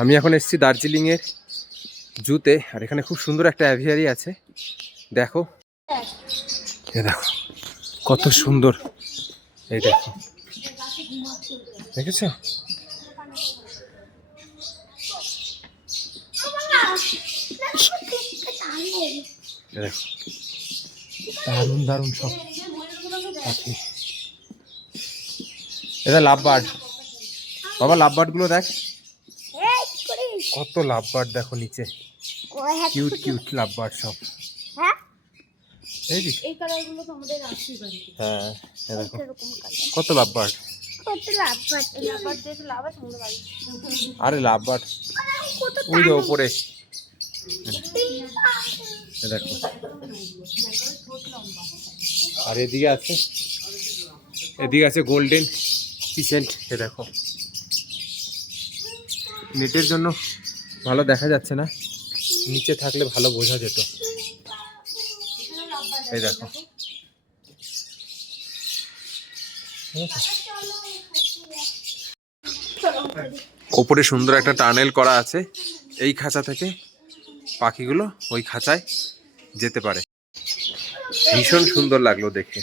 আমি এখন এসেছি দার্জিলিংয়ের জুতে, আর এখানে খুব সুন্দর একটা অ্যাভিয়ারি আছে। দেখো, এ দেখো কত সুন্দর। এই দেখো, দেখেছো? দেখো দারুণ দারুণ সব পাখি। এটা লাভ বার্ড। বাবা লাভ বার্ড গুলো দেখ, কত লাভ বার্ড দেখো নিচে, কিউট কিউট লাভ বার্ড সব। এই কালারগুলো তো আমাদের আছে বাড়িতে। হ্যাঁ, দেখো কত লাভ বার্ড। আরে লাভ বার্ড ওই যে ওপরে দেখো। আর এদিকে আছে গোল্ডেন পিসেন্ট। এ দেখো, নেটের জন্য ভালো দেখা যাচ্ছে না, নিচে থাকলে ভালো বোঝা যেত। এই দেখো, ওপরে সুন্দর একটা টানেল করা আছে, এই খাঁচা থেকে পাখিগুলো ওই খাঁচায় যেতে পারে। ভীষণ সুন্দর লাগলো দেখে।